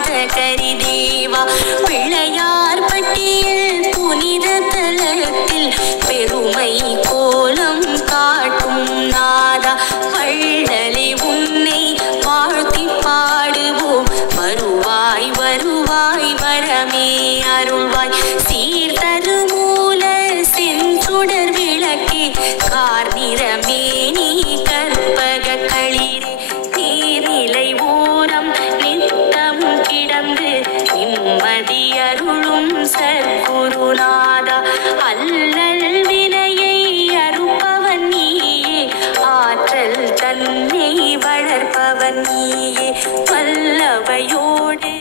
மத கரிதேவா பிள்ளையார் பட்டியல் புனித தலத்தில் பெருமை கோலம் காட்டும் நாதா வள்ளலே உன்னை வாழ்த்தி பாடுவோம் வருவாய் வருவாய் வரமே அருள்வாய் சீர்தரு மூல செஞ்சுடர் விளக்கே கார்நிறமே நீ கற்பக களிரே நீர்நிலை ஓரம் நித்தம் கிடந்து நிம்மதி அருளும் சற்குருநாதா அல்லல் வினையை அறுப்பவன் நீயே ஆற்றல் தன்னை வளர்ப்பவன் நீயே வல்லவையோடு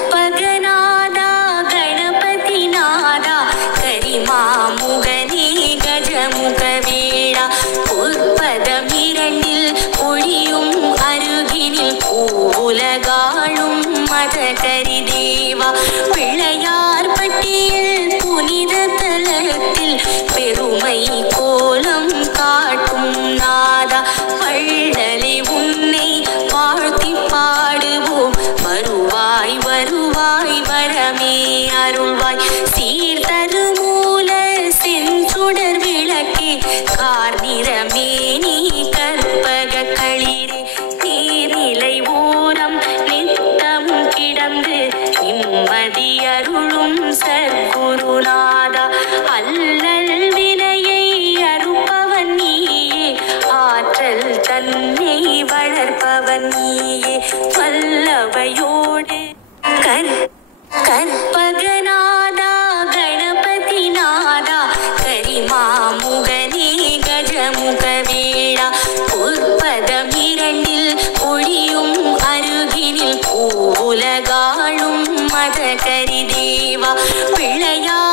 கற்பகநாதா கணபதி நாதா கரிமாமுகனே கஜமுக வேளா பொற்பதம் இரண்டில் ஒளியும் அருகினில் பூவுலகாளும் மத கரிதேவா பிள்ளையார் பட்டியல் புனித தலத்தில் பெருமை கோலம் காட்டும் நாதா வள்ளலே உன்னை வாழ்த்தி பாடுவோம் வருவாய் வருவாய் வரமே அருள்வாய் சீர்தரு மூல செஞ்சுடர் விளக்கே கார்நிறமே நீ கற்பக களிரே நீர்நிலை ஓரம் நித்தம் கிடந்து நிம்மதி அருளும் சற்குருநாதா அல்லல் வினையை அறுப்பவன் நீயே ஆற்றல் தன்னை வளர்ப்பவன் நீயே வல்லவையோடு கற்பகநாதா கணபதி நாதா கரிமாமுகனே கஜமுக வேளா பொற்பதம் இரண்டில் ஒளியும் அருகினில் பூவுலகாளும் மத கரிதேவா பிள்ளையார்